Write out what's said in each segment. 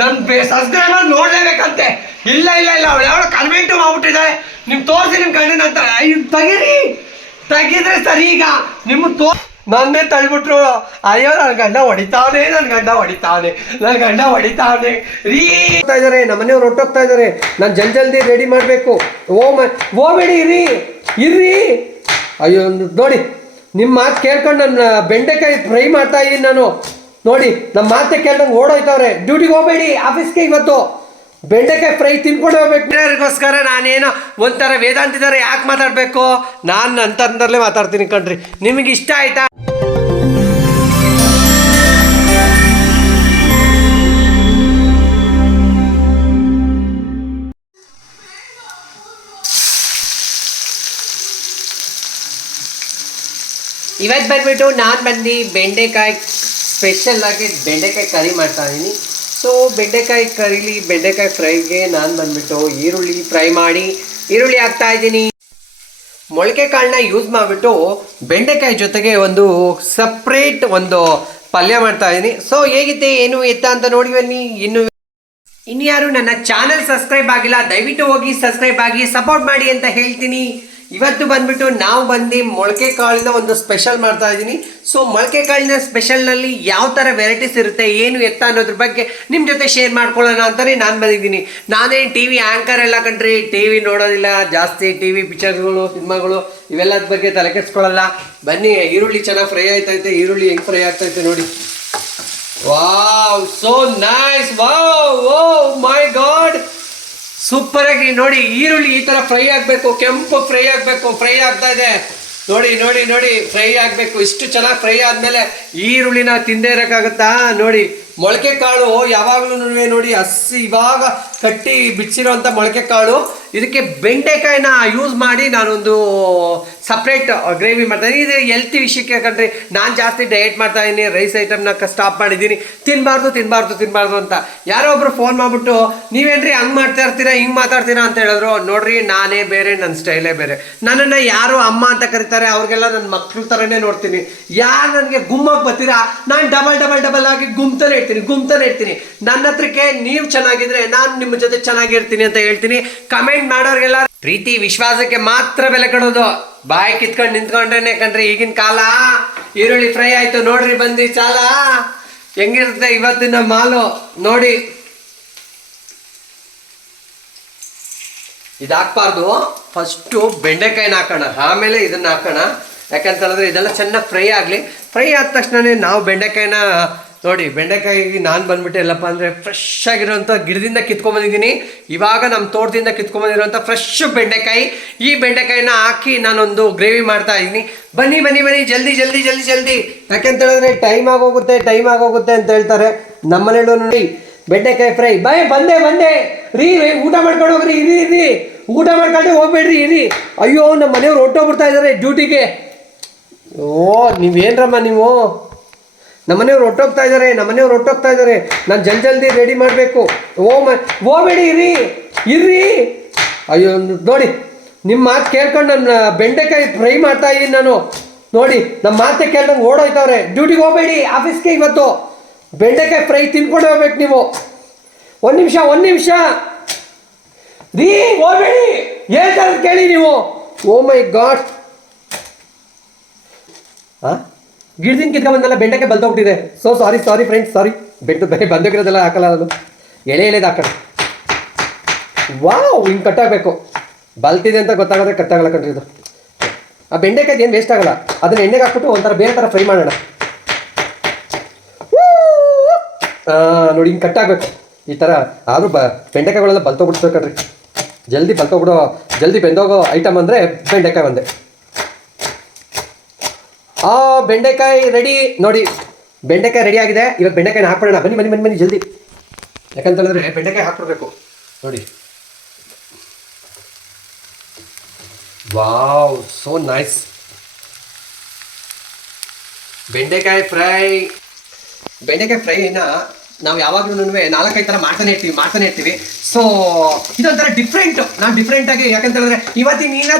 ನನ್ನ ಎಲ್ಲ ನೋಡ್ಲೇಬೇಕಂತೆ. ಇಲ್ಲ ಇಲ್ಲ ಇಲ್ಲ, ಅವಳು ಯಾವಳು ಕನ್ವೆಂಟು ಮಾಡ್ಬಿಟ್ಟಿದ್ದಾಳೆ ನಿಮ್ ತೋರಿಸಿ ನಿಮ್ ಕಣ್ಣಿನ ಅಂತ ತೆಗೀರಿ. ತೆಗಿದ್ರೆ ಸರಿ ಈಗ. ನಿಮ್ಮ ತೋ ನನ್ನೇ ತಳ್ಬಿಟ್ರು. ಅಯ್ಯೋ ನನ್ನ ಗಂಡ ಹೊಡಿತಾವನೆ ನನ್ನ ಗಂಡ ಹೊಡಿತಾವನೆ ನನ್ನ ಗಂಡ ಹೊಡಿತಾವನೆ ರೀ. ಹೋಗ್ತಾ ಇದಾರೆ ನಮ್ಮನೆಯವ್ರು ಹೊಟ್ಟೋಗ್ತಾ ಇದಾರೆ ನಾನು ಜಲ್ ಜಲ್ದಿ ರೆಡಿ ಮಾಡಬೇಕು. ಓ, ಮ ಓಬೇಡಿ ಇರಿ ಇರ್ರಿ. ಅಯ್ಯೋ ನೋಡಿ ನಿಮ್ಮ ಮಾತು ಕೇಳ್ಕೊಂಡು ನನ್ನ ಬೆಂಡೆಕಾಯಿ ಫ್ರೈ ಮಾಡ್ತಾ ಇದ್ದೀನಿ ನಾನು. ನೋಡಿ ನಮ್ಮ ಮಾತೆ ಕೇಳ್ದಂಗೆ ಓಡೋಯ್ತವ್ರೆ. ಡ್ಯೂಟಿಗೆ ಹೋಗ್ಬೇಡಿ ಆಫೀಸ್ಗೆ ಇವತ್ತು. ಬೆಂಡೆಕಾಯಿ ಫ್ರೈ ತಿನ್ಕೊಂಡು ಹೋಗ್ಬೇಕು. ನಾನೇನೋ ಒಂಥರ ವೇದಾಂತಿದಾರೆ ಯಾಕೆ ಮಾತಾಡಬೇಕು? ನಾನು ಅಂತಂದ್ರಲ್ಲೇ ಮಾತಾಡ್ತೀನಿ ಕಣ್ರಿ. ನಿಮಗೆ ಇಷ್ಟ ಆಯ್ತಾ? ಇವತ್ತು ಬಂದ್ಬಿಟ್ಟು ನಾನು ಬಂದು ಬೆಂಡೆಕಾಯಿ ಸ್ಪೆಷಲ್ ಆಗಿ ಬೆಂಡೆಕಾಯಿ ಕರಿ ಮಾಡ್ತಾ ಇದ್ದೀನಿ ಸೊ ಬೆಂಡೆಕಾಯಿ ಕರಿಲಿ, ಬೆಂಡೆಕಾಯಿ ಫ್ರೈಗೆ ನಾನು ಬಂದ್ಬಿಟ್ಟು ಈರುಳ್ಳಿ ಫ್ರೈ ಮಾಡಿ, ಈರುಳ್ಳಿ ಹಾಕ್ತಾ ಇದ್ದೀನಿ ಮೊಳಕೆ ಕಾಳನ್ನ ಯೂಸ್ ಮಾಡಿಬಿಟ್ಟು ಬೆಂಡೆಕಾಯಿ ಜೊತೆಗೆ ಒಂದು ಸಪ್ರೇಟ್ ಒಂದು ಪಲ್ಯ ಮಾಡ್ತಾ ಇದ್ದೀನಿ ಸೊ ಹೇಗಿದೆ, ಏನು ಎತ್ತ ಅಂತ ನೋಡಿ ಬನ್ನಿ. ಇನ್ನು ಇನ್ಯಾರು ನನ್ನ ಚಾನಲ್ ಸಬ್ಸ್ಕ್ರೈಬ್ ಆಗಿಲ್ಲ, ದಯವಿಟ್ಟು ಹೋಗಿ ಸಬ್ಸ್ಕ್ರೈಬ್ ಆಗಿ ಸಪೋರ್ಟ್ ಮಾಡಿ ಅಂತ ಹೇಳ್ತೀನಿ. ಇವತ್ತು ಬಂದ್ಬಿಟ್ಟು ನಾವು ಬಂದು ಮೊಳಕೆ ಕಾಳಿನ ಒಂದು ಸ್ಪೆಷಲ್ ಮಾಡ್ತಾ ಇದ್ದೀನಿ. ಸೊ ಮೊಳಕೆ ಕಾಳಿನ ಸ್ಪೆಷಲ್ನಲ್ಲಿ ಯಾವ ಥರ ವೆರೈಟೀಸ್ ಇರುತ್ತೆ, ಏನು ಎತ್ತ ಅನ್ನೋದ್ರ ಬಗ್ಗೆ ನಿಮ್ಮ ಜೊತೆ ಶೇರ್ ಮಾಡ್ಕೊಳ್ಳೋಣ ಅಂತಲೇ ನಾನು ಬಂದಿದ್ದೀನಿ. ನಾನೇ ಟಿ ವಿ ಆ್ಯಂಕರ್ ಎಲ್ಲ ಕಂಡ್ರಿ ಟಿ ವಿ ನೋಡೋದಿಲ್ಲ, ಜಾಸ್ತಿ ಟಿ ವಿ ಪಿಕ್ಚರ್ಗಳು ಸಿನಿಮಾಗಳು ಇವೆಲ್ಲದ ಬಗ್ಗೆ ತಲೆ ಕೆಡಿಸ್ಕೊಳ್ಳಲ್ಲ. ಬನ್ನಿ, ಈರುಳ್ಳಿ ಚೆನ್ನಾಗಿ ಫ್ರೈ ಆಯ್ತೈತೆ. ಈರುಳ್ಳಿ ಹೆಂಗೆ ಫ್ರೈ ಆಗ್ತೈತೆ ನೋಡಿ. Wow so nice wow oh my god super ಆಗಿ ನೋಡಿ, ಈರುಳ್ಳಿ ಈ ತರ ಫ್ರೈ ಆಗಬೇಕು, ಕೆಂಪು ಫ್ರೈ ಆಗಬೇಕು ಫ್ರೈ ಆಗ್ತಾ ಇದೆ. ನೋಡಿ ನೋಡಿ ನೋಡಿ ಫ್ರೈ ಆಗಬೇಕು. ಇಷ್ಟು ಚೆನ್ನಾಗಿ ಫ್ರೈ ಆದಮೇಲೆ ಈರುಳ್ಳಿನ ತಿಂದೇ ಇರೋಕ್ಕಾಗುತ್ತಾ? ನೋಡಿ ಮೊಳಕೆ ಕಾಳು ಯಾವಾಗಲೂ ನೋಡಿ, ಹಸಿ ಇವಾಗ ಕಟ್ಟಿ ಬಿಚ್ಚಿರೋಂಥ ಮೊಳಕೆ ಕಾಳು. ಇದಕ್ಕೆ ಬೆಂಡೆಕಾಯಿನ ಯೂಸ್ ಮಾಡಿ ನಾನೊಂದು ಸಪ್ರೇಟ್ ಗ್ರೇವಿ ಮಾಡ್ತಾಯಿದ್ದೀನಿ ಇದು ಹೆಲ್ತ್ ವಿಷಯಕ್ಕೆ ಯಾಕಂದ್ರೆ ನಾನು ಜಾಸ್ತಿ ಡಯಟ್ ಮಾಡ್ತಾ ಇದ್ದೀನಿ ರೈಸ್ ಐಟಮ್ನ ಸ್ಟಾಪ್ ಮಾಡಿದ್ದೀನಿ ತಿನ್ನಬಾರ್ದು ತಿನ್ನಬಾರ್ದು ತಿನ್ನಬಾರ್ದು ಅಂತ. ಯಾರೋ ಒಬ್ರು ಫೋನ್ ಮಾಡಿಬಿಟ್ಟು, ನೀವೇನ್ರಿ ಹಂಗೆ ಮಾಡ್ತಾ ಇರ್ತೀರಾ, ಹಿಂಗೆ ಮಾತಾಡ್ತೀರಾ? ಅಂತ ಹೇಳಿದ್ರು. ನೋಡ್ರಿ, ನಾನೇ ಬೇರೆ ನನ್ನ ಸ್ಟೈಲೇ ಬೇರೆ. ನನ್ನನ್ನು ಯಾರು ಅಮ್ಮ ಅಂತ ಕರೀತಾರೆ, ಅವ್ರಿಗೆಲ್ಲ ನನ್ನ ಮಕ್ಳ ಥರನೇ ನೋಡ್ತೀನಿ. ಯಾರು ನನಗೆ ಗುಮ್ಮಕ್ಕೆ ಬರ್ತೀರಾ, ನಾನು ಡಬಲ್ ಡಬಲ್ ಡಬಲ್ ಆಗಿ ಗುಮ್ತಾನೆ ಇರ್ತೀನಿ ಗುಮ್ತಾನೆ ಇರ್ತೀನಿ. ನನ್ನ ಹತ್ರಕ್ಕೆ ನೀವು ಚೆನ್ನಾಗಿದ್ರೆ ನಾನು ನಿಮ್ಮ ಜೊತೆ ಚೆನ್ನಾಗಿರ್ತೀನಿ ಅಂತ ಹೇಳ್ತೀನಿ. ಕಮೆಂಟ್ ಮಾಡೋರಿಗೆಲ್ಲ ಪ್ರೀತಿ ವಿಶ್ವಾಸಕ್ಕೆ ಮಾತ್ರ ಬೆಲೆ ಕೊಡೋದು. ಬಾಯಿ ಕಿತ್ಕೊಂಡು ನಿಂತ್ಕೊಂಡ್ರೇನೆ ಕಣ್ರಿ ಈಗಿನ ಕಾಲ. ಈರುಳ್ಳಿ ಫ್ರೈ ಆಯ್ತು, ನೋಡ್ರಿ ಬಂದಿ ಚಾಲ. ಹೆಂಗಿರುತ್ತೆ ಇವತ್ತಿನ ಮಾಲು? ನೋಡಿ. ಇದಾಕ್ಬಾರ್ದು ಹಾಕ್ಬಾರ್ದು ಫಸ್ಟು ಬೆಂಡೆಕಾಯಿನ ಹಾಕೋಣ. ಆಮೇಲೆ ಇದನ್ನ ಹಾಕೋಣ. ಯಾಕಂತ ಹೇಳಿದ್ರೆ ಇದೆಲ್ಲ ಚೆನ್ನಾಗಿ ಫ್ರೈ ಆಗಲಿ. ಫ್ರೈ ಆದ ತಕ್ಷಣನೇ ನಾವು ಬೆಂಡೆಕಾಯಿನ ನೋಡಿ ಬೆಂಡೆಕಾಯಿ ನಾನು ಬಂದ್ಬಿಟ್ಟು ಎಲ್ಲಪ್ಪ ಅಂದರೆ ಫ್ರೆಶ್ ಆಗಿರೋಂಥ ಗಿಡದಿಂದ ಕಿತ್ಕೊಂಬಂದಿದ್ದೀನಿ ಇವಾಗ ನಮ್ಮ ತೋಟದಿಂದ ಕಿತ್ಕೊಂಬಂದಿರೋಂಥ ಫ್ರೆಶ್ ಬೆಂಡೆಕಾಯಿ. ಈ ಬೆಂಡೆಕಾಯಿನ ಹಾಕಿ ನಾನೊಂದು ಗ್ರೇವಿ ಮಾಡ್ತಾ ಇದ್ದೀನಿ. ಬನ್ನಿ ಬನ್ನಿ ಬನ್ನಿ ಜಲ್ದಿ ಜಲ್ದಿ ಜಲ್ದಿ ಜಲ್ದಿ. ಯಾಕೆಂತ ಹೇಳಿದ್ರೆ ಟೈಮ್ ಆಗೋಗುತ್ತೆ ಟೈಮ್ ಆಗೋಗುತ್ತೆ ಅಂತ ಹೇಳ್ತಾರೆ ನಮ್ಮನೇಲೂ ನೋಡಿ. ಬೆಂಡೆಕಾಯಿ ಫ್ರೈ ಬಾಯ್ ಬಂದೆ ಬಂದೆ. ರೀ, ಊಟ ಮಾಡ್ಕೊಂಡು ಹೋಗ್ರಿ ಇರಿ ಇರಿ. ಊಟ ಮಾಡ್ಕೊಂಡು ಹೋಗ್ಬೇಡ್ರಿ ಇರಿ. ಅಯ್ಯೋ ನಮ್ಮ ಮನೆಯವ್ರು ಹೊಟ್ಟೋಗ್ಬಿಡ್ತಾ ಇದ್ದಾರೆ ಡ್ಯೂಟಿಗೆ. ಓ ನೀವೇನ್ರಮ್ಮ ನೀವು? ನಮ್ಮನೆಯವ್ರು ಹೊಟ್ಟೋಗ್ತಾ ಇದ್ದಾರೆ, ನಮ್ಮನೆಯವ್ರು ಹೊಟ್ಟೋಗ್ತಾ ಇದ್ದಾರೆ. ನಾನು ಜಲ್ ಜಲ್ದಿ ರೆಡಿ ಮಾಡಬೇಕು. ಓ ಮ ಹೋಗ್ಬೇಡಿ ಇರಿ ಇರ್ರಿ ಅಯ್ಯೋ, ನೋಡಿ ನಿಮ್ಮ ಮಾತು ಕೇಳ್ಕೊಂಡು ನನ್ನ ಬೆಂಡೆಕಾಯಿ ಫ್ರೈ ಮಾಡ್ತಾ ಇದ್ದೀನಿ ನಾನು. ನೋಡಿ ನಮ್ಮ ಮಾತೆ ಕೇಳ್ದಂಗೆ ಓಡೋಯ್ತವ್ರೆ. ಡ್ಯೂಟಿಗೆ ಹೋಗ್ಬೇಡಿ, ಆಫೀಸ್ಗೆ ಇವತ್ತು. ಬೆಂಡೆಕಾಯಿ ಫ್ರೈ ತಿನ್ಕೊಂಡು ಹೋಗ್ಬೇಕು ನೀವು. ಒಂದು ನಿಮಿಷ ಒಂದು ನಿಮಿಷ. ರೀ ಹೋಗ್ಬೇಡಿ ಹೇಳ್ತಾರೆ ಕೇಳಿ ನೀವು. Oh my god. ಹಾಂ ಗಿಡದಿಂದ ಬೆಂಡೆಕೇ ಬಲ್ತ ಹೋಗ್ತಿದೆ ಸೊ ಸಾರಿ ಸಾರಿ ಫ್ರೆಂಡ್ಸ್ ಸಾರಿ ಬೆಟ್ಟು ಬೇರೆ ಬಂದೋಗಿರೋದೆಲ್ಲ ಹಾಕಲ್ಲ ಅದು ಎಳೆ ಎಳೆದು ಹಾಕೋಣ. ವಾವ್, ಹಿಂಗೆ ಕಟ್ಟಾಗಬೇಕು ಬಲ್ತಿದೆ ಅಂತ ಗೊತ್ತಾಗೋದ್ರೆ ಕಟ್ಟಾಗಲ್ಲ ಕಣ್ರಿ ಇದು. ಆ ಬೆಂಡೆಕಾಯಿ ಏನು ವೇಸ್ಟ್ ಆಗಲ್ಲ. ಅದನ್ನ ಎಣ್ಣೆಗೆ ಹಾಕ್ಬಿಟ್ಟು ಒಂಥರ ಬೇರೆ ಥರ ಫ್ರೈ ಮಾಡೋಣ. ನೋಡಿ ಹಿಂಗೆ ಕಟ್ಟಾಗಬೇಕು ಈ ಥರ ಆದರೂ ಬ, ಬೆಂಡೆಕಾಯಿಗಳೆಲ್ಲ ಬಲ್ತೋಗ್ಬಿಡ್ತವೆ ಕಣ್ರಿ. ಜಲ್ದಿ ಬಲ್ತೋಗ್ಬಿಡೋ ಜಲ್ದಿ ಬೆಂದೋಗೋ ಐಟಮ್ ಅಂದರೆ ಬೆಂಡೆಕಾಯಿ ಒಂದೇ. ಆ, ಬೆಂಡೆಕಾಯಿ ರೆಡಿ ನೋಡಿ, ಬೆಂಡೆಕಾಯಿ ರೆಡಿ ಆಗಿದೆ. ಇವಾಗ ಬೆಂಡೆಕಾಯಿನ ಹಾಕ್ಬಿಡೋಣ. ಬನ್ನಿ ಬನ್ನಿ ಬನ್ನಿ ಬನ್ನಿ, ಜಲ್ದಿ. ಯಾಕಂತೇಳಿದ್ರೆ ಬೆಂಡೆಕಾಯಿ ಹಾಕ್ಬಿಡ್ಬೇಕು. ನೋಡಿ. ವಾವ್ ಸೋ ನೈಸ್ ಬೆಂಡೆಕಾಯಿ ಫ್ರೈ. ಬೆಂಡೆಕಾಯಿ ಫ್ರೈನ ನಾವು ಯಾವಾಗ್ಲೂ ನಾಲ್ಕೈದು ಥರ ಮಾಡ್ತಾನೆ ಇರ್ತೀವಿ ಮಾಡ್ತಾನೆ ಇರ್ತೀವಿ. ಸೊ ಇದೊಂಥರ ಡಿಫ್ರೆಂಟ್ ನಾವು ಡಿಫ್ರೆಂಟ್ ಆಗಿ ಯಾಕಂತ ಹೇಳಿದ್ರೆ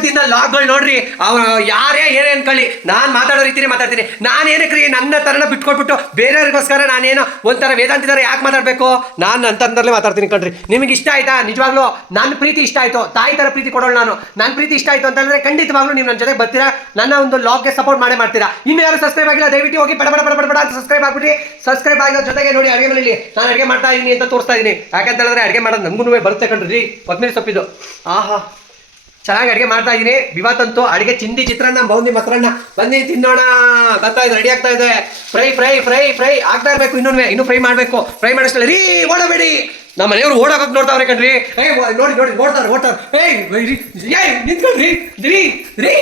ದಿನ ಲಾಗ್ಗಳು ನೋಡ್ರಿ. ಅವ, ಯಾರೇ ಏನೇ ಅನ್ಕೊಳ್ಳಿ. ನಾನು ಮಾತಾಡೋ ರೀತಿನೇ ಮಾತಾಡ್ತೀನಿ. ನಾನು ಏನಕ್ಕೆ ರೀ ನನ್ನ ಥರನ ಬಿಟ್ಕೊಟ್ಬಿಟ್ಟು ಬೇರೆಯವ್ರಿಗೋಸ್ಕರ ನಾನೇನು ಒಂಥರ ವೇದಾಂತ ಯಾಕೆ ಮಾತಾಡಬೇಕು? ನಾನು ಅಂತಂದರಲ್ಲೇ ಮಾತಾಡ್ತೀನಿ ಕಣ್ರಿ. ನಿಮಗೆ ಇಷ್ಟ ಆಯ್ತಾ? ನಿಜವಾಗ್ಲೂ ನನ್ನ ಪ್ರೀತಿ ಇಷ್ಟ ಆಯ್ತು. ತಾಯಿ ಥರ ಪ್ರೀತಿ ಕೊಡೋಣ ನಾನು. ನನ್ನ ಪ್ರೀತಿ ಇಷ್ಟ ಆಯ್ತು ಅಂತಂದ್ರೆ ಖಂಡಿತವಾಗ್ಲೂ ನೀವು ನನ್ನ ಜೊತೆ ಬರ್ತೀರಾ? ನನ್ನ ಒಂದು ಲಾಗ್ಗೆ ಸಪೋರ್ಟ್ ಮಾಡೇ ಮಾಡ್ತೀರಾ. ಇನ್ನು ಯಾರು ಸಬ್ಸ್ಕ್ರೈಬ್ ಆಗಿಲ್ಲ, ದಯವಿಟ್ಟು ಹೋಗಿ ಬಡಬಡ ಪಡ ಪಡ ಅಂತ ಸಬ್ಸ್ಕ್ರೈಬ್ ಆಗ್ಬಿಟ್ಟು ಸಬ್ಸ್ಕ್ರೈಬ್ ಆಗಿರೋ ಜೊತೆಗೆ ನೋಡಿ, ಅಡುಗೆ ನಾನು ಅಡುಗೆ ಮಾಡ್ತಾ ಇದೀನಿ ಅಂತ ತೋರಿಸ್ತಾ ಇದೀನಿ. ಯಾಕಂತ ಹೇಳಿದ್ರೆ ಅಡುಗೆ ಮಾಡೋದು ನಮಗೂ ಬರುತ್ತೆ ಕಣ್ರಿ ಕೊತ್ತಂಬರಿ ಸೊಪ್ಪಿದು. ಆಹಾ, ಚೆನ್ನಾಗಿ ಅಡುಗೆ ಮಾಡ್ತಾ ಇದೀನಿ. ವಿವಾತಂತೂ ಅಡುಗೆ ಚಿಂದಿ ಚಿತ್ರಾನ್ನ, ಬೌಂದಿ ಮೊಸರನ್ನ. ಬನ್ನಿ, ತಿನ್ನೋಣ. ಬರ್ತಾ ಇದೆ ರೆಡಿ ಆಗ್ತಾ ಇದೆ. ಫ್ರೈ ಫ್ರೈ ಫ್ರೈ ಫ್ರೈ ಆಗ್ತಾ ಇರಬೇಕು ಇನ್ನೊಂದು ಇನ್ನೂ ಫ್ರೈ ಮಾಡಬೇಕು. ಫ್ರೈ ಮಾಡಿಸ್ಕೊಳ್ಳಿ ರೀ, ಓಡಬೇಡಿ. ನಮ್ಮ ಮನೆಯವರು ಓಡಾಕೋಕೆ ನೋಡ್ತಾವ್ರೆ ಕಣ್ರಿ. ಏ, ನೋಡಿ ನೋಡಿ, ನೋಡ್ತಾರೆ, ಓಡ್ತಾರೆ. ಏಯ್ ರೀ ಏಯ್ ನಿಂತ್ಕೊಳ್ರಿ ರೀ ರೀ.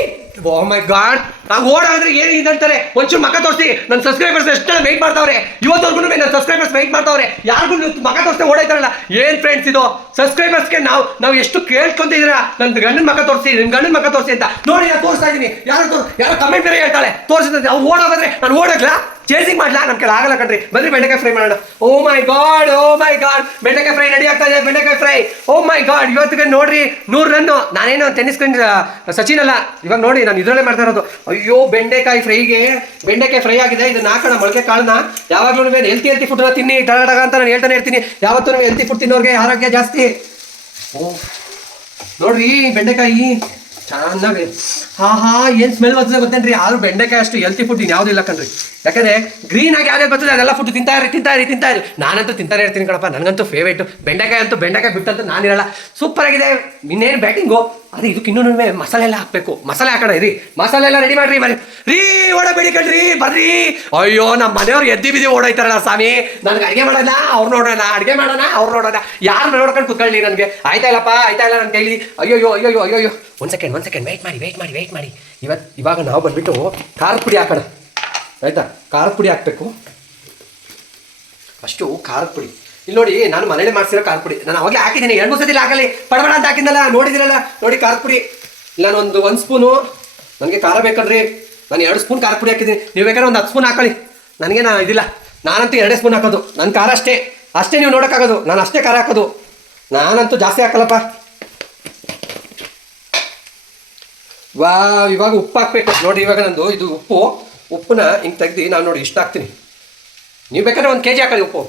ಓ ಮೈ ಗಾಡ್ ನಾವು ಓಡಾದ್ರೆ ಏನು ಇದಂತಾರೆ ಒಂಚೂರು ಮಗ ತೋರಿಸಿ. ನನ್ನ ಸಬ್ಸ್ಕ್ರೈಬರ್ಸ್ ಎಷ್ಟು ವೆಯ್ಟ್ ಮಾಡ್ತಾವ್ರೆ? ಇವತ್ತವರೆಗೂ ನನ್ನ ಸಬ್ಸ್ಕ್ರೈಬರ್ಸ್ ವೆಯ್ಟ್ ಮಾಡ್ತಾವ್ರೆ. ಯಾರಿಗೂ ಮಗ ತೋರಿಸ್ದೆ ಓಡಾಯ್ತಾರಲ್ಲ ಏನು ಫ್ರೆಂಡ್ಸ್ ಇದು? ಸಬ್ಸ್ಕ್ರೈಬರ್ಸ್ಗೆ ನಾವು ನಾವು ಎಷ್ಟು ಕೇಳ್ಕೊಂತಿದ್ದೀರಾ? ನನ್ನ ಗಂಡನ ಮಗ ತೋರಿಸಿ ನನ್ನ ಗಂಡನ ಮಗ ತೋರಿಸಿ ಅಂತ. ನೋಡಿ, ನಾನು ತೋರಿಸ್ತಾ ಇದ್ದೀನಿ. ಯಾರು ಯಾರೋ ಕಮೆಂಟ್ ಬೇರೆ ಹೇಳ್ತಾಳೆ. ತೋರಿಸಿದ್ರೆ ಅವ್ರು ಓಡೋಗಿದ್ರೆ ನಾನು ಓಡೋಗ್ಲಾ? ಚೇಸಿಂಗ್ ಮಾಡ್ಲಾ? ಕೈಲಿ ಆಗಲ್ಲ ಕಣ್ರಿ. ಬರ್ರಿ ಬೆಂಡೆಕಾಯಿ ಫ್ರೈ ಮಾಡೋಣ. Oh my god oh my god ಬೆಂಡೆಕಾಯಿ ಫ್ರೈ ರೆಡಿ ಆಗ್ತಾ ಇದೆ, ಬೆಂಡೆಕಾಯಿ ಫ್ರೈ ಓ ಮೈ ಗಾಡ್ ಇವತ್ತಿಗೆ ನೋಡ್ರಿ, ನೂರು ರನ್ನು ನಾನೇನು ಟೆನ್ನಿಸ್ ಕಂಡ್ ಸಚಿನ್ ಅಲ್ಲ. ಇವಾಗ ನೋಡಿ, ನಾನು ಇದರಲ್ಲೇ ಮಾಡ್ತಾ ಇರೋದು. ಅಯ್ಯೋ, ಬೆಂಡೆಕಾಯಿ ಫ್ರೈಗೆ ಬೆಂಡೆಕಾಯಿ ಫ್ರೈ ಆಗಿದೆ. ಇದನ್ನ ಹಾಕೋಣ, ಮೊಳಕೆ ಕಾಳನ್ನ. ಯಾವಾಗಲೂ ಹೆಲ್ತಿ ಹೆಲ್ತಿ ಫುಡ್ನ ತಿನ್ನಿ. ಟಗ ಅಂತ ನಾನು ಹೇಳ್ತಾನೆ ಇರ್ತೀನಿ. ಯಾವತ್ತೂ ಹೆಲ್ತಿ ಫುಡ್ ತಿನ್ನೋರಿಗೆ ಆರೋಗ್ಯ ಜಾಸ್ತಿ. ನೋಡ್ರಿ, ಬೆಂಡೆಕಾಯಿ ಚೆನ್ನಾಗಿ ಹಾ ಹಾ ಏನ್ ಸ್ಮೆಲ್ ಬರ್ತದೆ ಗೊತ್ತೇನ್ರಿ? ಆದ್ರೂ ಬೆಂಡೆಕಾಯಿ ಅಷ್ಟು ಹೆಲ್ತಿ ಫುಡ್ ಇಲ್ಲ ಕಣ್ರಿ. ಯಾಕಂದ್ರೆ ಗ್ರೀನ್ ಆಗಿ ಯಾವ್ದು ಬರ್ತದೆ, ಅದೆಲ್ಲ ಫುಡ್ ತಿಂತಾ ಇರಿ ತಿಂತಾ ಇರಿ ತಿಂತಾ ಇರಿ ನಾನಂತೂ ತಿಂತಾನೆ ಇರ್ತೀನಿ ಕಣಪ್ಪ, ನನಗಂತೂ ಫೇವ್ರೇಟ್ ಬೆಂಡೆಕಾಯಿ ಅಂತೂ ಬೆಂಡೆಕಾಯಿ ಬಿಟ್ಟಂತೂ ನಾನಿರಲ್ಲ ಸೂಪರ್ ಆಗಿದೆ. ಇನ್ನೇನು ಬ್ಯಾಟಿಂಗು ಅದೇ ಇದಕ್ಕೆ ಇನ್ನೂ ಮಸಾಲೆ ಎಲ್ಲ ಹಾಕಬೇಕು. ಮಸಾಲೆ ಹಾಕೋಣ, ಇರಿ. ಮಸಾಲೆ ಎಲ್ಲ ರೆಡಿ ಮಾಡ್ರಿ ಮರಿ ರೀ, ಓಡಬೇಡಿ ಕಣ್ರಿ, ಬರ್ರಿ. ಅಯ್ಯೋ ನಮ್ಮ ಮನೆಯವ್ರು ಎದ್ದಿ ಬಿದ್ದಿ ಓಡೋಯ್ತಾರಲ್ಲ ಸ್ವಾಮಿ. ನನಗೆ ಅಡುಗೆ ಮಾಡೋಣ, ಅವ್ರು ನೋಡೋಣ, ಅಡುಗೆ ಮಾಡೋಣ, ಅವ್ರು ನೋಡೋಣ. ಯಾರು ನೋಡ್ಕೊಂಡು ಕುತ್ಕೊಳ್ಳಿ ನನಗೆ? ಆಯ್ತಾ ಇಲ್ಲಪ್ಪ, ಆಯ್ತಾ ಇಲ್ಲ ನನ್ನ ಕೈಲಿ? ಅಯ್ಯೋ ಅಯ್ಯೋ ಅಯ್ಯೋ ಒಂದು ಸೆಕೆಂಡ್ ಒಂದು ಸೆಕೆಂಡ್ ವೆಯ್ಟ್ ಮಾಡಿ ವೆಯ್ಟ್ ಮಾಡಿ ವೆಯ್ಟ್ ಮಾಡಿ. ಇವತ್ತು ಇವಾಗ ನಾವು ಬಂದುಬಿಟ್ಟು ಖಾರ ಪುಡಿ ಹಾಕೋಣ. ಆಯ್ತಾ? ಖಾರದ ಪುಡಿ ಹಾಕಬೇಕು. ಅಷ್ಟು ಖಾರದ ಪುಡಿ. ಇಲ್ಲಿ ನೋಡಿ, ನಾನು ಮನೇಲಿ ಮಾಡಿಸಿರೋ ಖಾರದ ಪುಡಿ. ನಾನು ಅವಾಗಲೇ ಹಾಕಿದ್ದೀನಿ. ಎರಡು ಮೂರು ಸತಿ ಹಾಕಲಿ ಪಡಬಡ ಅಂತ ಹಾಕಿದ್ನಲ್ಲ ನೋಡಿದಿರಲ್ಲ. ನೋಡಿ, ಖಾರದ ಪುಡಿ. ನಾನೊಂದು ಒಂದು ಸ್ಪೂನು. ನನಗೆ ಖಾರ ಬೇಕಲ್ರಿ ನಾನು ಎರಡು ಸ್ಪೂನ್ ಖಾರದ ಪುಡಿ ಹಾಕಿದ್ದೀನಿ. ನೀವು ಬೇಕಾದ್ರೆ ಒಂದು ಹತ್ತು ಸ್ಪೂನ್ ಹಾಕೊಳ್ಳಿ. ನನಗೆ ನಾನು ಇದಿಲ್ಲ. ನಾನಂತೂ ಎರಡೇ ಸ್ಪೂನ್ ಹಾಕೋದು. ನನ್ನ ಖಾರ ಅಷ್ಟೇ. ಅಷ್ಟೇ ನೀವು ನೋಡೋಕ್ಕಾಗೋದು. ನಾನು ಅಷ್ಟೇ ಖಾರ ಹಾಕೋದು. ನಾನಂತೂ ಜಾಸ್ತಿ ಹಾಕಲ್ಲಪ್ಪ. ವಾ ಇವಾಗ ಉಪ್ಪು ಹಾಕ್ಬೇಕು. ನೋಡಿ, ಇವಾಗ ನಂದು ಇದು ಉಪ್ಪು. ಉಪ್ಪನ್ನ ಹಿಂಗೆ ತೆಗ್ದು ನಾನು ನೋಡಿ ಇಷ್ಟ ಹಾಕ್ತೀನಿ ನೀವು ಬೇಕಾದ್ರೆ ಒಂದು ಕೆ ಜಿ ಹಾಕೋದು ಉಪ್ಪು.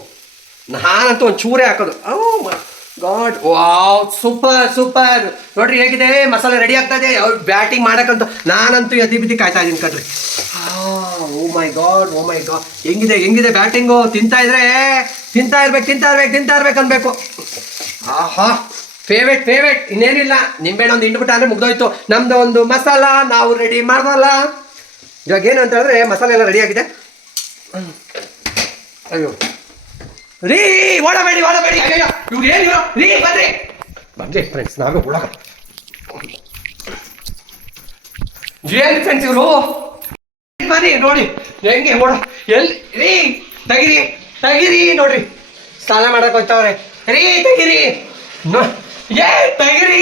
ನಾನಂತೂ ಒಂದು ಚೂರೇ ಹಾಕೋದು. Oh god, wow, super super. ನೋಡ್ರಿ ಹೇಗಿದೆ? ಮಸಾಲೆ ರೆಡಿ ಆಗ್ತಾ ಇದೆ. ಅವ್ರು ಬ್ಯಾಟಿಂಗ್ ಮಾಡೋಕ್ಕಂತ ನಾನಂತೂ ಎದ್ದಿ ಬಿದ್ದಿ ಕಾಯ್ತಾ ಇದ್ದೀನಿ ಕಣ್ರಿ. ಓ my god oh my god ಹೆಂಗಿದೆ ಹೆಂಗಿದೆ ಬ್ಯಾಟಿಂಗು? ತಿಂತಾ ಇದ್ರೆ? ತಿಂತಾ ಇರ್ಬೇಕು ತಿಂತಾ ಇರ್ಬೇಕು ತಿಂತಾ ಇರ್ಬೇಕು ಅನ್ಬೇಕು. ಆಹಾ ಫೇವ್ರೇಟ್ ಫೇವ್ರೇಟ್ ಇನ್ನೇನಿಲ್ಲ. ನಿಂಬೆಹಣ್ಣು ಒಂದು ಇಂಡ್ಬಿಟ್ಟು ಅಂದ್ರೆ ಮುಗ್ದೋಯ್ತು. ನಮ್ದು ಒಂದು ಮಸಾಲ ನಾವು ರೆಡಿ ಮಾಡ್ದಲ್ಲ ಇವಾಗ ಏನು ಅಂತ ಹೇಳಿದ್ರೆ ಮಸಾಲೆ ಎಲ್ಲ ರೆಡಿ ಆಗಿದೆ. ಅಯ್ಯೋ. ರೀ, ಓಡಬೇಡಿ ಓಡಬೇಡಿ. ಅಯ್ಯೋ ಇವ್ರು ಏನು ರೀ, ಬನ್ರಿ. ಬನ್ರಿ ಫ್ರೆಂಡ್ಸ್ ನಾವೇ ಒಳಗ ಏನು ಫ್ರೆಂಡ್ಸ್ ಇವರು? ಬರ್ರಿ ನೋಡಿ. ಹೆಂಗೆ ಓಡ ಎಲ್ಲಿ ರೀ, ತೆಗಿರಿ ತೆಗಿರಿ ನೋಡ್ರಿ ಸ್ನಾನ ಮಾಡಕ್ ಹೋಗ್ತಾವ್ರೆ. ರೀ, ತೆಗಿರಿ. ಏ, ತೆಗಿರಿ.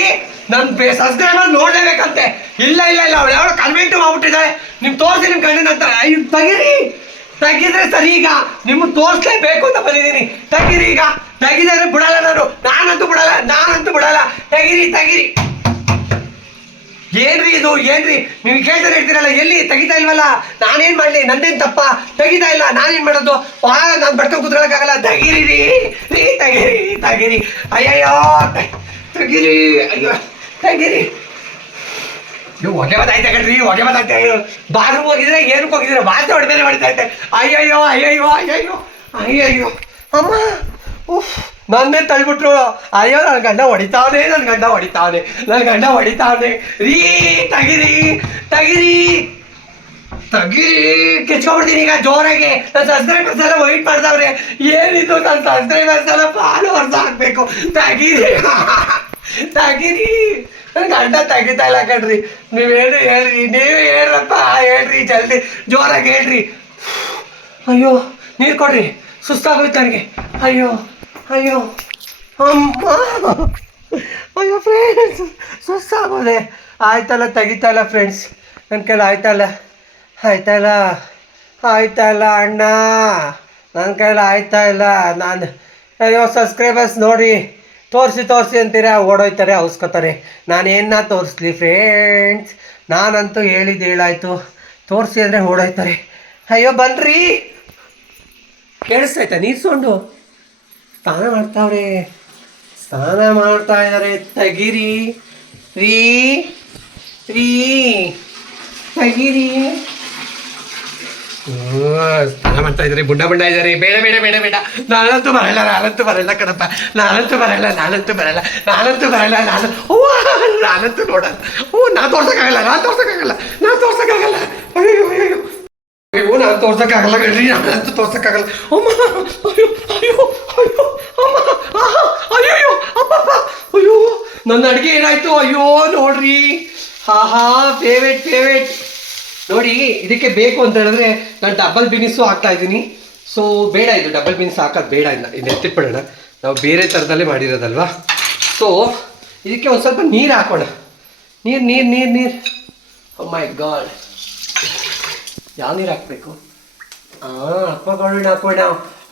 ನನ್ ಸಬ್ಸ್ಕ್ರೈಬರ್ ನೋಡಲೇಬೇಕಂತೆ. ಇಲ್ಲ ಇಲ್ಲ ಇಲ್ಲ, ಅವಳು ಯಾವಳು ಕನ್ವೆಂಟ್ ಮಾಡ್ಬಿಟ್ಟಿದ್ದಾಳೆ ನಿಮ್ ತೋರಿಸಿ ನಿಮ್ ಕಣ್ಣಿನ ಅಯ್ಯೋ, ತೆಗಿರಿ. ತೆಗಿದ್ರೆ ಸರಿ ಈಗ. ನಿಮ್ಗೆ ತೋರಿಸ್ಲೇಬೇಕು ಅಂತ ಬಂದಿದ್ದೀನಿ. ತಗಿರಿ ಈಗ. ತೆಗಿದ್ರೆ ಬಿಡಲ್ಲ ನಾನು. ನಾನಂತೂ ಬಿಡಲ್ಲ. ನಾನಂತೂ ಬಿಡಲ್ಲ. ತೆಗಿರಿ ತೆಗಿರಿ. ಏನ್ರಿ ಇದು? ಏನ್ರಿ? ನೀವು ಕೇಳ್ತಾರೆ ಹೇಳ್ತೀರಲ್ಲ ಎಲ್ಲಿ? ತೆಗಿತಾ ಇಲ್ವಲ್ಲ? ನಾನೇನ್ ಮಾಡ್ಲಿ? ನಂದೇನ್ ತಪ್ಪ? ತೆಗಿತಾ ಇಲ್ಲ. ನಾನೇನ್ ಮಾಡೋದು? ಆ, ನಾನು ಬಡ್ಕೊಂಡು ಕುತ್ಕೊಳಕ್ಕಾಗಲ್ಲ ತಗಿರಿ, ರೀ ತೆಗಿರಿ ತೆಗಿರಿ, ತೆಗೀರಿ. ಅಯ್ಯಯ್ಯೋ, ತೆಗಿರಿ. ಅಯ್ಯೋ. ತೆಗೀರಿ. ನೀವು ಹೊಗೆ ಬದಾಯ್ತಾ ಕಣ್ರಿ, ಹೊಗೆ ಬದಾಯ್ತಾ. ಬಾರು ಹೋಗಿದ್ರೆ ಏನಕ್ಕೆ ಹೋಗಿದ್ರೆ ಬಾತ್ ಹೊಡೆದೇನೆ ಹೊಡಿತಾ ಇದ್ದೆ. ಅಯ್ಯಯ್ಯೋ ಅಯ್ಯಯ್ಯೋ ಅಯ್ಯಯ್ಯೋ ಅಯ್ಯಯ್ಯೋ. ಅಮ್ಮ, ಉಫ್ ನನ್ನೇ ತಳ್ಬಿಟ್ರು. ಅಯ್ಯೋ ನನ್ನ ಗಂಡ ಹೊಡಿತಾವನೆ ನನ್ನ ಗಂಡ ಹೊಡಿತಾವನೆ ನನ್ನ ಗಂಡ ಹೊಡಿತಾವನೆ ರೀ, ತಗಿರಿ ತಗಿರಿ. ತಗಿರಿ. ಕಿಚ್ಕೊಂಡ್ಬಿಡ್ತೀನಿ ಈಗ ಜೋರಾಗಿ. ನನ್ನ ಸಬ್ಸ್ಕ್ರೈಬರ್ಸ್ ಎಲ್ಲ ವೈಟ್ ಮಾಡ್ತಾವ್ರೆ ಏನಿದು ನನ್ನ ಸಬ್ಸ್ಕ್ರೈಬರ್ಸ್ ಎಲ್ಲ ಫಾಲೋವರ್ಸ್ ಆಗ್ಬೇಕು ತಗಿರಿ. ತಗಿರಿ. ನನ್ನ ಗಂಡ ತೆಗಿತಾ ಇಲ್ಲ ಕಣ್ರಿ. ನೀವೇನು ಹೇಳ್ರಿ ನೀವು ಹೇಳ್ರಪ್ಪ, ಹೇಳ್ರಿ, ಜಲ್ದಿ. ಜೋರಾಗಿ ಹೇಳ್ರಿ. ಅಯ್ಯೋ, ನೀರು ಕೊಡ್ರಿ. ಸುಸ್ತಾಗೋಯ್ತು ನನಗೆ. ಅಯ್ಯೋ ಅಯ್ಯೋ. ಅಮ್ಮ. ಅಯ್ಯೋ ಫ್ರೆಂಡ್ಸ್ ಸುಸ್ತಾಗೋದೆ. ಆಯ್ತಲ್ಲ, ತೆಗಿತಾ ಇಲ್ಲ ಫ್ರೆಂಡ್ಸ್ ನನ್ನ ಕೈಲಿ ಆಯ್ತಲ್ಲ ಆಯ್ತಲ್ಲ ಆಯ್ತಲ್ಲ ಅಣ್ಣ. ನನ್ನ ಕೈಲಿ ಆಯ್ತಾ ಇಲ್ಲ. ನಾನು, ಅಯ್ಯೋ ಸಬ್ಸ್ಕ್ರೈಬರ್ಸ್ ನೋಡಿ. ತೋರಿಸಿ ತೋರಿಸಿ ಅಂತೀರಾ? ಓಡೋಯ್ತಾರೆ ನಾನು ಏನ ತೋರಿಸ್ಲಿ ಫ್ರೆಂಡ್ಸ್ ನಾನಂತೂ ಹೇಳಿದ್ದು ಹೇಳಾಯಿತು ತೋರಿಸಿ ಅಂದರೆ ಓಡೋಯ್ತಾರೆ. ಅಯ್ಯೋ, ಬನ್ರಿ! ಕೇಳಿಸ್ತಾಯ್ತಾ? ನೀರು ಸೊಂಡು ಸ್ನಾನ ಮಾಡ್ತಾವ್ರೆ. ಸ್ನಾನ ಮಾಡ್ತಾ ಇದ್ದಾರೆ ತಗಿರಿ. ರೀ ರೀ, ತೆಗೀರಿ. ಸ್ನಾನ ಮಾಡ್ತಾ ಇದ್ರಿ ಬುಡ್ಡ ಬುಂಡ ಇದ್ದಾರೆ. ಬೇಡ ಬೇಡ ಬೇಡ ಬೇಡ. ನಾನಂತೂ ಬರಲ್ಲ ನಾನಂತೂ ಬರಲ್ಲ ಕಣಪ್ಪ. ನಾನಂತೂ ಬರಲ್ಲ ನಾನಂತೂ ಬರಲ್ಲ ನಾನಂತೂ ಬರಲ್ಲ ನಾನು ಓ, ನಾನಂತೂ ನೋಡಲ್ಲ. ಓ, ನಾ ತೋರ್ಸಕ್ಕಾಗಲ್ಲ ನಾನು ತೋರ್ಸಕ್ಕಾಗಲ್ಲ ನಾನು ತೋರ್ಸಕ್ಕಾಗಲ್ಲ. ಅಯ್ಯೋ ಅಯ್ಯೋ. ಅಯ್ಯೋ ನಾನು ತೋರ್ಸಕ್ಕಾಗಲ್ಲ ಕಣ್ರಿ, ನಾನಂತೂ ತೋರ್ಸಕ್ಕಾಗಲ್ಲ. ಅಮ್ಮ, ಅಯ್ಯೋ ಅಯ್ಯೋ ಅಯ್ಯೋ, ಅಮ್ಮ ಅಯ್ಯೋ ಅಪ್ಪಪ್ಪ ಅಯ್ಯೋ, ನನ್ನ ಅಡುಗೆ ಏನಾಯ್ತು? ಅಯ್ಯೋ, ನೋಡ್ರಿ. ಹಾ ಹಾ ಫೇವ್ರೇಟ್ ಫೇವ್ರೇಟ್ ನೋಡಿ, ಇದಕ್ಕೆ ಬೇಕು ಅಂತ ಹೇಳಿದ್ರೆ ನಾನು ಡಬಲ್ ಬಿನಿಸು ಹಾಕ್ತಾ ಇದ್ದೀನಿ. ಸೊ ಬೇಡ ಇದು ಡಬಲ್ ಬಿನ್ಸ್ ಹಾಕೋದು ಬೇಡ ಇಲ್ಲ ಇದು ಎತ್ತಿಟ್ಬಿಡೋಣ. ನಾವು ಬೇರೆ ಥರದಲ್ಲೇ ಮಾಡಿರೋದಲ್ವಾ? ಸೊ ಇದಕ್ಕೆ ಒಂದು ಸ್ವಲ್ಪ ನೀರು ಹಾಕೋಣ. ನೀರು ನೀರು ನೀರು ನೀರು. ಮೈ ಗಾಡ್ ಯಾವ ನೀರು ಹಾಕಬೇಕು? ಹಾಂ ಅಕ್ವಾಗಾರ್ಡ್ ಹಾಕೋಣ.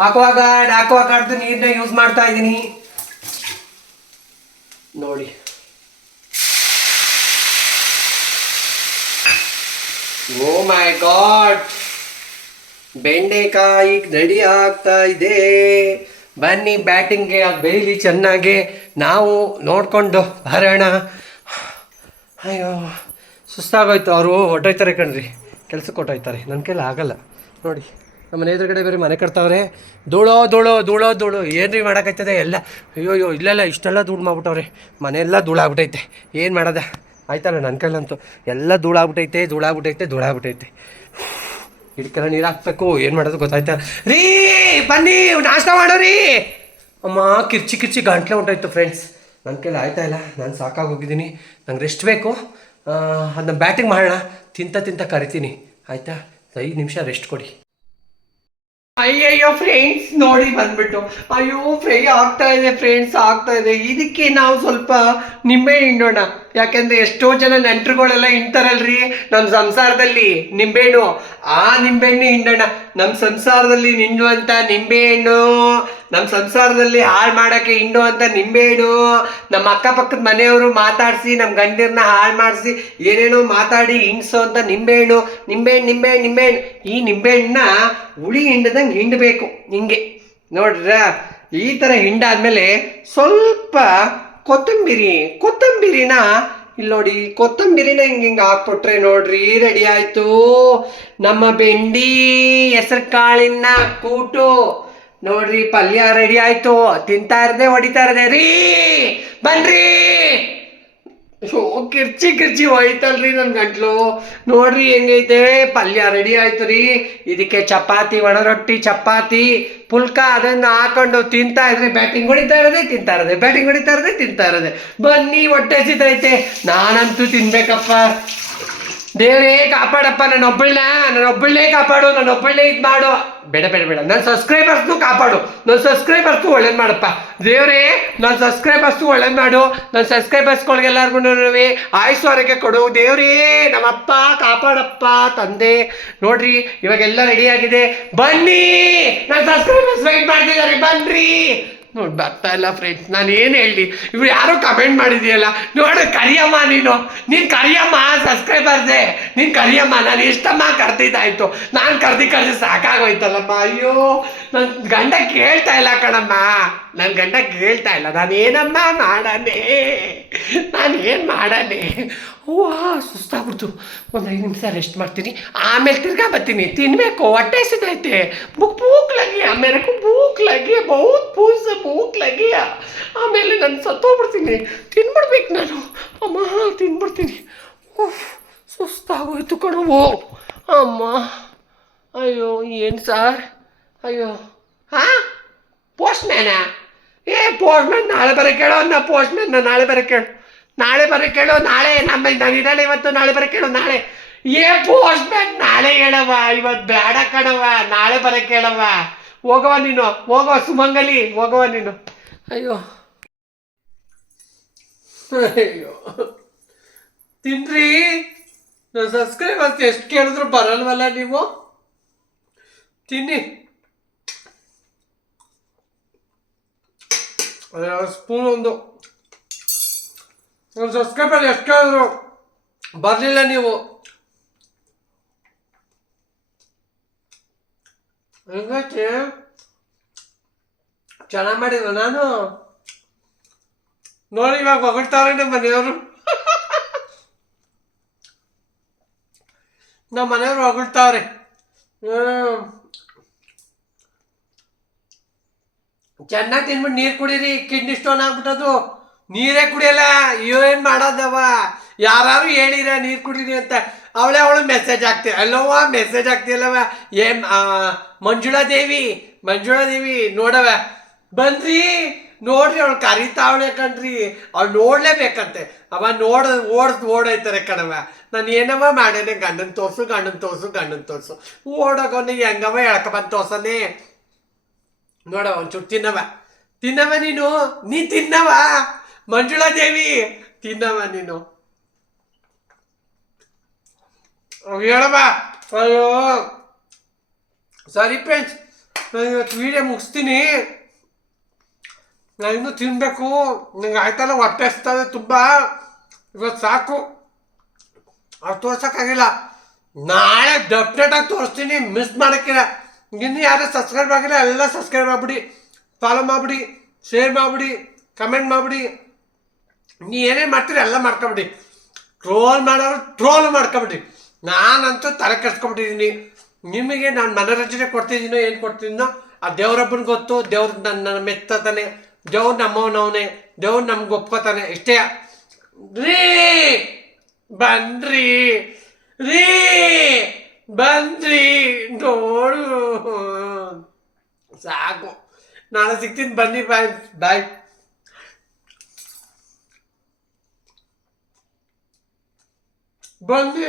ಹಾಕುವಾಗ ಅಕ್ವಾಗಾರ್ಡ್ದು ನೀರನ್ನ ಯೂಸ್ ಮಾಡ್ತಾ ಇದ್ದೀನಿ. ನೋಡಿ. ಓ ಮೈ ಗಾಡ್ ಬೆಂಡೆಕಾಯಿ ರೆಡಿ ಆಗ್ತಾ ಇದೆ. ಬನ್ನಿ ಬ್ಯಾಟಿಂಗ್ಗೆ ಅದು ಬೆಳಿಲಿ ಚೆನ್ನಾಗಿ. ನಾವು ನೋಡಿಕೊಂಡು ಬರೋಣ. ಅಯ್ಯೋ, ಸುಸ್ತಾಗೋಯ್ತು ಅವರು. ಹೊಟ್ಟೋಯ್ತಾರೆ ಕಣ್ರಿ. ಕೆಲ್ಸಕ್ಕೆ ಹೊಟ್ಟೋಯ್ತಾರೆ ನನ್ನ ಕೈಲಿ ಆಗಲ್ಲ. ನೋಡಿ ನಮ್ಮ ಮನೆ ಎದುರುಗಡೆ ಬೇರೆ ಮನೆ ಕಟ್ತಾವ್ರೆ. ಧೂಳೋ ಧೂಳೋ ಧೂಳೋ, ಧೂಳು. ಏನ್ರಿ ಮಾಡೋಕ್ಕೈತದೆ ಎಲ್ಲ ಅಯ್ಯೋ ಅಯ್ಯೋ, ಇಲ್ಲೆಲ್ಲ ಇಷ್ಟೆಲ್ಲ ಧೂಳು ಮಾಡ್ಬಿಟ್ಟವ್ರೆ. ಮನೆಯೆಲ್ಲ ಧೂಳಾಗ್ಬಿಟ್ಟೈತೆ ಏನು ಮಾಡೋದ? ಆಯ್ತಲ್ಲ ನನ್ನ ಕೈಲಂತೂ. ಎಲ್ಲ ಧೂಳಾಗ್ಬಿಟ್ಟೈತೆ ಧೂಳಾಗ್ಬಿಟ್ಟೈತೆ ಧೂಳಾಗ್ಬಿಟ್ಟೈತೆ ಹಿಡ್ಕೆಲ್ಲ, ನೀರು ಹಾಕ್ಬೇಕು, ಏನು ಮಾಡೋದು ಗೊತ್ತಾಯ್ತಾ? ರೀ, ಬನ್ನಿ, ನಾಷ್ಟ ಮಾಡೋರಿ ಅಮ್ಮ, ಕಿರ್ಚಿ ಕಿರ್ಚಿ ಗಂಟ್ಲೆ ಉಂಟಾಯ್ತು ಫ್ರೆಂಡ್ಸ್ ನನ್ನ ಕೈಲಿ ಆಯ್ತಾ ಇಲ್ಲ, ನಾನು ಸಾಕಾಗಿ ಹೋಗಿದ್ದೀನಿ. ನಂಗೆ ರೆಸ್ಟ್ ಬೇಕು. ಅದನ್ನ ಬ್ಯಾಟಿಂಗ್ ಮಾಡೋಣ. ತಿಂತ ತಿಂತ ಕರಿತೀನಿ. ಆಯ್ತಾ? ಐದು ನಿಮಿಷ ರೆಸ್ಟ್ ಕೊಡಿ. ಅಯ್ಯಯ್ಯೋ ಫ್ರೆಂಡ್ಸ್ ನೋಡಿ ಬಂದ್ಬಿಟ್ಟು. ಅಯ್ಯೋ ಫ್ರೈ ಆಗ್ತಾ ಇದೆ ಫ್ರೆಂಡ್ಸ್ ಆಗ್ತಾ ಇದೆ. ಇದಕ್ಕೆ ನಾವು ಸ್ವಲ್ಪ ನಿಂಬೆ ಹಿಂಡೋಣ. ಯಾಕೆಂದ್ರೆ ಎಷ್ಟೋ ಜನ ನೆಂಟರುಗಳೆಲ್ಲ ಇಂತಾರಲ್ರಿ ನಮ್ಮ ಸಂಸಾರದಲ್ಲಿ. ನಿಂಬೆಹಣ್ಣು. ಆ ನಿಂಬೆಹಣ್ಣು ಹಿಂಡೋಣ ನಮ್ಮ ಸಂಸಾರದಲ್ಲಿ ನಿಂಡುವಂಥ ನಿಂಬೆಹಣ್ಣು. ನಮ್ಮ ಸಂಸಾರದಲ್ಲಿ ಹಾಳು ಮಾಡೋಕ್ಕೆ ಅಂತ ನಿಂಬೆಹಣ್ಣು. ನಮ್ಮ ಅಕ್ಕಪಕ್ಕದ ಮನೆಯವರು ಮಾತಾಡಿಸಿ ನಮ್ಮ ಗಂಡಿರನ್ನ ಹಾಳು ಮಾಡಿಸಿ, ಏನೇನೋ ಮಾತಾಡಿ ಹಿಂಡ್ಸೋ ಅಂತ ನಿಂಬೆಹಣ್ಣು. ನಿಂಬೆಹಣ್ಣು ನಿಂಬೆಹಣ್ಣು ನಿಂಬೆಹಣ್ಣು. ಈ ನಿಂಬೆಹಣ್ಣನ್ನ ಹುಳಿ ಹಿಂಡದಂಗೆ ಹಿಂಡಬೇಕು ಹಿಂಗೆ. ನೋಡ್ರ, ಈ ಥರ ಹಿಂಡಾದ್ಮೇಲೆ ಸ್ವಲ್ಪ ಕೊತ್ತಂಬರಿ. ಕೊತ್ತಂಬರಿನ ಇಲ್ಲಿ ನೋಡಿ, ಕೊತ್ತಂಬರಿನ ಹಿಂಗೆ ಹಿಂಗೆ ಹಾಕ್ಬಿಟ್ರೆ ನೋಡ್ರಿ ರೆಡಿ ಆಯ್ತು. ನಮ್ಮ ಬೆಂಡಿ ಹೆಸರು ಕಾಳಿನ ಕೂಟು. ನೋಡ್ರಿ, ಪಲ್ಯ ರೆಡಿ ಆಯ್ತು. ತಿಂತಾ ಇರದೆ, ಹೊಡಿತಾ ಇರದೆ. ರೀ, ಬನ್ರಿ. ಕಿರ್ಚಿ ಕಿರ್ಚಿ ಹೋಯ್ತಲ್ರಿ ನನ್ನ ಗಂಟ್ಲು. ನೋಡ್ರಿ ಹೆಂಗೈತೆ? ಪಲ್ಯ ರೆಡಿ ಆಯ್ತು ರೀ. ಇದಕ್ಕೆ ಚಪಾತಿ ಒಣರೊಟ್ಟಿ ಚಪಾತಿ, ಪುಲ್ಕ ಅದನ್ನ ಹಾಕೊಂಡು ತಿಂತಾ ಇದ್ರೆ ಬ್ಯಾಟಿಂಗ್ ಹೊಡಿತಾ ಇರೋದೆ, ತಿಂತಾ ಇರೋದೆ, ಬ್ಯಾಟಿಂಗ್ ಹೊಡಿತಾ ಇರೋದೆ, ತಿಂತಾ ಇರೋದೆ. ಬನ್ನಿ, ಹೊಟ್ಟೆ ಸಿತೈತೆ ನಾನಂತೂ ತಿನ್ಬೇಕಪ್ಪ. ದೇವರೇ, ಕಾಪಾಡಪ್ಪ ನನ್ನ ಒಬ್ಬಳನ್ನ. ನನ್ನ ಒಬ್ಬಳನ್ನೇ ಕಾಪಾಡು, ನನ್ನ ಒಬ್ಬಳನ್ನೇ ಇದು ಮಾಡು. ಬೇಡ ಬೇಡ ಬೇಡ. ನನ್ನ ಸಬ್ಸ್ಕ್ರೈಬರ್ಸ್ನು ಕಾಪಾಡು. ನನ್ನ ಸಬ್ಸ್ಕ್ರೈಬರ್ಸ್ನು ಒಳ್ಳೇದು ಮಾಡಪ್ಪ. ದೇವರೇ, ನನ್ನ ಸಬ್ಸ್ಕ್ರೈಬರ್ಸ್ನು ಒಳ್ಳೇದು ಮಾಡು. ನನ್ನ ಸಬ್ಸ್ಕ್ರೈಬರ್ಸ್ಗಳಿಗೆಲ್ಲರಿಗೂ ಆಯುಸ್ ಆರೋಗ್ಯ ಕೊಡು. ದೇವರೇ, ನಮ್ಮಪ್ಪ, ಕಾಪಾಡಪ್ಪ, ತಂದೆ. ನೋಡ್ರಿ, ಇವಾಗೆಲ್ಲ ರೆಡಿ ಆಗಿದೆ. ಬನ್ನಿ! ನನ್ನ ಸಬ್ಸ್ಕ್ರೈಬರ್ಸ್ ವೆಯ್ಟ್ ಮಾಡ್ತಿದ್ದಾರೆ. ಬನ್ರಿ! ನೋಡಿ ಬರ್ತಾ ಇಲ್ಲ ಫ್ರೆಂಡ್ಸ್ ನಾನು ಏನು ಹೇಳಿ ಇವ್ರು ಯಾರೋ ಕಮೆಂಟ್ ಮಾಡಿದೆಯಲ್ಲ, ನೋಡು ಕರಿಯಮ್ಮ ನೀನು. ನೀನು ಕರಿಯಮ್ಮ, ಸಬ್ಸ್ಕ್ರೈಬರ್ಸೇ. ನೀನು ಕರಿಯಮ್ಮ, ನಾನು ಇಷ್ಟಮ್ಮ ಕರ್ದಿದ್ದಾಯ್ತು. ನಾನು ಕರ್ದಿ ಕರ್ದಿ ಸಾಕಾಗೋಯ್ತಲ್ಲಮ್ಮ. ಅಯ್ಯೋ ನನ್ನ ಗಂಡ ಕೇಳ್ತಾ ಇಲ್ಲ ಕಣಮ್ಮ. ನನ್ನ ಗಂಡ ಕೇಳ್ತಾ ಇಲ್ಲ ನಾನು ಏನಮ್ಮ ಮಾಡಾನೆ? ನಾನು ಏನು ಮಾಡಾನೆ? ಹೂವ, ಸುಸ್ತಾಗ್ಬಿಡ್ತು. ಒಂದು ಐದು ನಿಮಿಷ ರೆಸ್ಟ್ ಮಾಡ್ತೀನಿ. ಆಮೇಲೆ ತಿರ್ಗಾ ಬರ್ತೀನಿ. ತಿನ್ನಬೇಕು ಹೊಟ್ಟೆ ಸಿದೈತೆ ಬುಕ್ ಬೂಕ್ ಲಗಿ, ಆಮೇಲೆ ಬೂಕ್ ಲಗಿ ಬಹುತ್ ಪೂಸ ಬೂಕ್ ಲಗಿಯ ಆಮೇಲೆ ನಾನು ಸತ್ತೋಗ್ಬಿಡ್ತೀನಿ. ತಿನ್ಬಿಡ್ಬೇಕು ನಾನು. ಅಮ್ಮ, ತಿನ್ಬಿಡ್ತೀನಿ. ಉಫ್, ಸುಸ್ತಾಗೋಯ್ತು ಕಣವು ಅಮ್ಮ. ಅಯ್ಯೋ, ಏನು ಸಾರ್? ಅಯ್ಯೋ. ಹಾಂ? ಪೋಸ್ಟ್ ಮ್ಯಾನಾ ಏ ಪೋಸ್ಟ್ ಮ್ಯಾನ್ ನಾಳೆ ಬರೋ ಕೇಳೋ ನಾ ಪೋಸ್ಟ್ ಮ್ಯಾನ್ ನಾಳೆ ಬರೋ ಕೇಳು ನಾಳೆ ಬರೋ ಕೇಳು ನಾಳೆ ನಮ್ಮ ನಾನು ಇದ್ದಾಳೆ ಇವತ್ತು ನಾಳೆ ಬರೋ ಕೇಳು ನಾಳೆ. ಏ ಪೋಸ್ಟ್ ಮ್ಯಾನ್ ನಾಳೆ ಹೇಳವ ಇವತ್ತು ಬೇಡ ಕಣವ ನಾಳೆ ಬರೋ ಕೇಳವ ಹೋಗವ ನೀನು ಹೋಗವ ಸುಮಂಗಲಿ ಹೋಗವ ನೀನು. ಅಯ್ಯೋ. ಅಯ್ಯೋ. ತಿನ್ರಿ ಸಬ್ಸ್ಕ್ರೈಬರ್ಸ್ ಎಷ್ಟು ಕೇಳಿದ್ರು ಬರಲ್ವಲ್ಲ ನೀವು? ತಿನ್ನಿ. ಸ್ಪೂನ್ ಒಂದು ಒಂದು ಸಬ್ಸ್ಕ್ರೈಬರ್ ಎಷ್ಟು ಕೇಳಿದ್ರು ಬರಲಿಲ್ಲ ನೀವು ಹೆಂಗೈತಿ ಚೆನ್ನಾಗಿ ಮಾಡಿದ್ರು ನಾನು ನೋಡಿ ಇವಾಗ ಹೊಗಳ್ತಾರೆ ನಮ್ಮ ಮನೆಯವರು ನಮ್ಮ ಮನೆಯವ್ರು ಹೊಗಳ್ತಾವ್ರೆ ಚೆನ್ನಾಗಿ ತಿನ್ಬಿಟ್ಟು ನೀರು ಕುಡೀರಿ ಕಿಡ್ನಿ ಸ್ಟೋನ್ ಆಗ್ಬಿಟ್ಟದು ನೀರೇ ಕುಡಿಯಲ್ಲ ಏನು ಮಾಡೋದವ? ಯಾರು ಹೇಳಿರ ನೀರು ಕುಡೀರಿ ಅಂತ. ಅವಳೇ ಅವಳು ಮೆಸೇಜ್ ಹಾಕ್ತಿ ಅಲ್ಲವ ಮೆಸೇಜ್ ಆಗ್ತಿಲ್ಲವ ಏನ್ ಮಂಜುಳಾ ದೇವಿ ಮಂಜುಳಾ ದೇವಿ ನೋಡವ ಬಂದ್ರಿ, ನೋಡ್ರಿ ಅವಳು ಕರಿತಾವಳೆ ಕಣ್ರಿ. ಅವ್ಳು ನೋಡ್ಲೇಬೇಕಂತೆ. ಅವ ನೋಡ, ಓಡ್, ಓಡೈತಾರೆ ಕಣವ ನಾನು ಏನವ ಮಾಡೇನೆ ಗಂಡನ ತೋರ್ಸು ಗಂಡನ ತೋರ್ಸು ಗಂಡನ ತೋರ್ಸು. ಓಡೋಗೋನಿ ಹೆಂಗವ ಎಳ್ಕೊಬಂದು ತೋರ್ಸನೆ? ನೋಡ, ಒಂಚೂರು ತಿನ್ನವ. ತಿನ್ನವ ನೀನು? ನೀ ತಿನ್ನವ? ಮಂಜುಳಾ ದೇವಿ, ತಿನ್ನವ ನೀನು. ಹೇಳವ ಅಯ್ಯೋ. ಸರಿ ಫ್ರೆಂಡ್ಸ್, ನಾನು ಇವತ್ತು ವೀಡಿಯೋ ಮುಗಿಸ್ತೀನಿ. ನಾನು ಇನ್ನೂ ತಿನ್ನಬೇಕು ನಂಗೆ ಆಯ್ತಲ್ಲ ಹೊಟ್ಟೆಸ್ತದೆ ತುಂಬ. ಇವತ್ತು ಸಾಕು. ಅವ್ರು ತೋರ್ಸೋಕ್ಕಾಗಿಲ್ಲ. ನಾಳೆ ಡೆಫ್ನೆಟಾಗಿ ತೋರಿಸ್ತೀನಿ ಮಿಸ್ ಮಾಡೋಕ್ಕಿಲ್ಲ. ಇನ್ನು ಯಾರು ಸಬ್ಸ್ಕ್ರೈಬ್ ಆಗಿಲ್ಲ, ಎಲ್ಲ ಸಬ್ಸ್ಕ್ರೈಬ್ ಮಾಡಿಬಿಡಿ ಫಾಲೋ ಮಾಡಿಬಿಡಿ ಶೇರ್ ಮಾಡಿಬಿಡಿ ಕಮೆಂಟ್ ಮಾಡಿಬಿಡಿ. ನೀ ಏನೇನು ಮಾಡ್ತೀರಿ ಎಲ್ಲ ಮಾಡ್ಕೊಬಿಡಿ. ಟ್ರೋಲ್ ಮಾಡೋರು ಟ್ರೋಲ್ ಮಾಡ್ಕೊಬಿಡಿ. ನಾನಂತೂ ತಲೆ ಕೆಡ್ಸ್ಕೊಬಿಟ್ಟಿದ್ದೀನಿ ನಿಮಗೆ ನಾನು ಮನೋರಂಜನೆ ಕೊಡ್ತಿದ್ದೀನೋ ಏನು ಕೊಡ್ತಿದ್ದೀನೋ ಆ ದೇವರೊಬ್ಬನ ಗೊತ್ತು. ದೇವ್ರು ನನ್ನ ಮೆತ್ತತಾನೆ. ದೇವ್ರು ನಮ್ಮವನವನೇ. ದೇವ್ರು ನಮ್ಗೆ ಒಪ್ಕೋತಾನೆ. ಇಷ್ಟೇ. ರೀ! ಬನ್ರಿ. ರೀ! ಬಂದ್ರಿ ನೋಡು ಸಾಕು ನಾಳೆ ಸಿಗ್ತೀನಿ ಬನ್ನಿ ಬಾಯ್ ಬಾಯ್ ಬನ್ನಿ